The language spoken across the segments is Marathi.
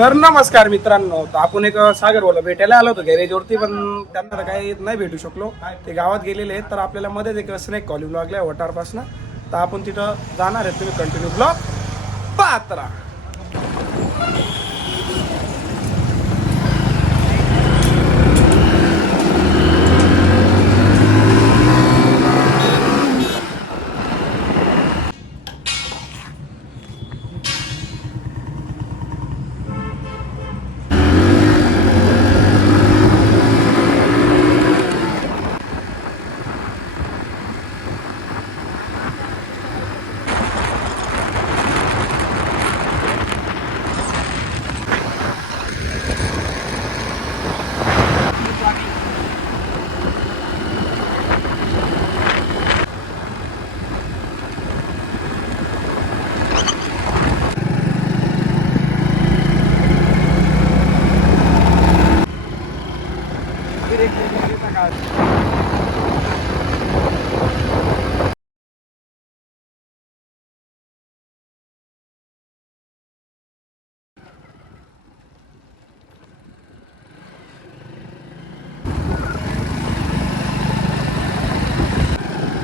तर नमस्कार मित्रांनो, तर आपण एक सागर बोला भेटायला आलो होतो गॅरेजवरती, पण त्यांना तर काही नाही भेटू शकलो. ते गावात गेलेले आहेत. तर आपल्याला मध्येच एक स्नेक कॉलिंग लागलाय वॉटरपासनं, तर आपण तिथं जाणार आहे. तुम्ही कंटिन्यू ब्लॉग पाहत राहा.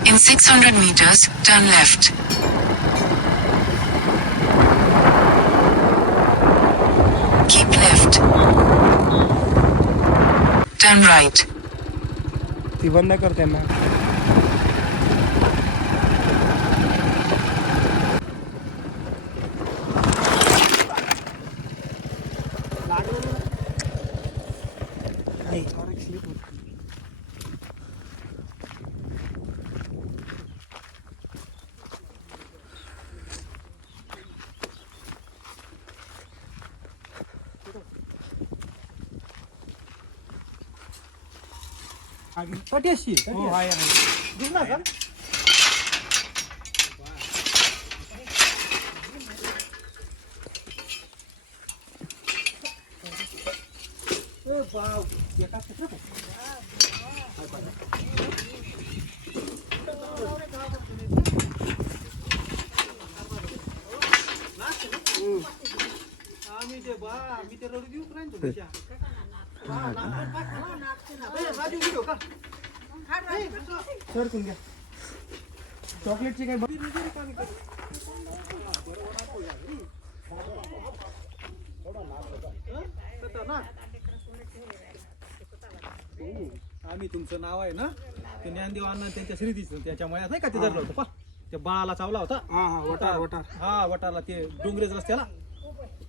In 600 meters, turn left. Keep left. Turn right. ती बंद करते ना. पटेशी हो आहे दिसला का ए बाव एका क्षेत्र आम्ही ते बा आम्ही ते रडू देऊ राहीन तुमच्या राजू व्हिडिओ का सर घ्या चॉकलेटची काय आम्ही तुमचं नाव आहे ना ते ज्ञानदेव अण्णा त्यांच्या श्रीदीचं त्याच्या मळ्यात नाही का ते धरलं होतं पा त्या बाळाला चावला होता. हा वटारला ते डोंगरेज रस्त्याला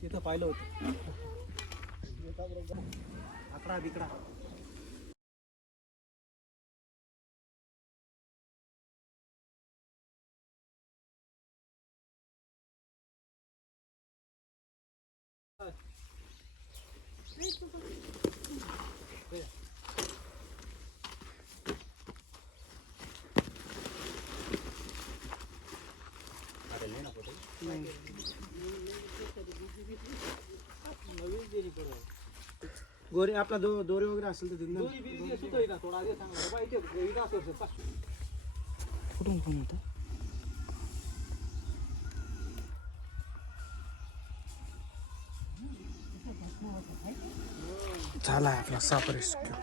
तिथं पाहिलं होतं. आकडा बिकडा गोरे आपला दोरे वगैरे असेल तर दिन कुठून फोन होता. झाला आपला साप रेस्क्यू.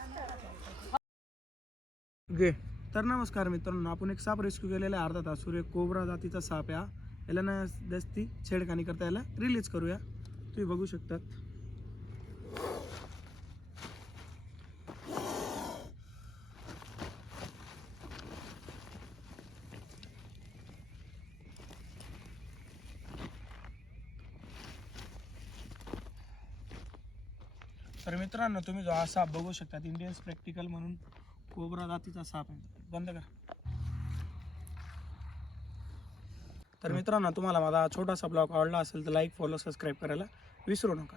तर नमस्कार मित्रांनो, आपण एक साप रेस्क्यू केलेला आहे अर्धा तास. कोब्रा जातीचा साप आहे. याला ना जास्ती छेडखानी करता याला रिलीज करूया. तुम्ही बघू शकतात. तर मित्रांनो, तुम्ही जो हा साप बघू शकता इंडियन प्रॅक्टिकल म्हणून कोब्रा जातीचा साप आहे. बंद करा. तर मित्रांनो, तुम्हाला माझा छोटासा ब्लॉग आवडला असेल तर लाईक फॉलो सबस्क्राईब करायला विसरू नका.